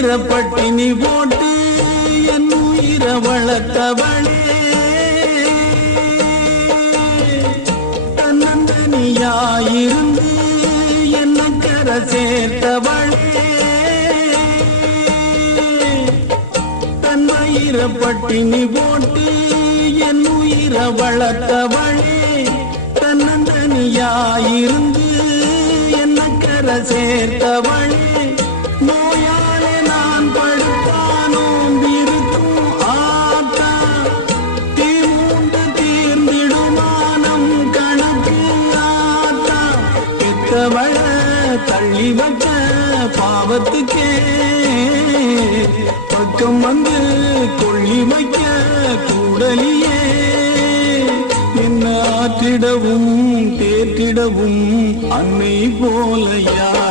உயிர பட்டினி போட்டு என் உயிர வளர்த்தவளே. தன்னந்தனியாயிருந்து என்ன கர சேர்த்தவளே. தன்மயிர பட்டினி போட்டு என் உயிர வளர்த்தவளே. தன்னந்தனியாயிருந்து என்ன கர சேர்த்தவளே. பெத்தவள தள்ளி வைத்த பாவத்துக்கே. பக்கம் வந்து கொள்ளி வைக்க கூடலியே. என்ன ஆற்றிடவும் தேற்றிடவும் அன்னை போலையா?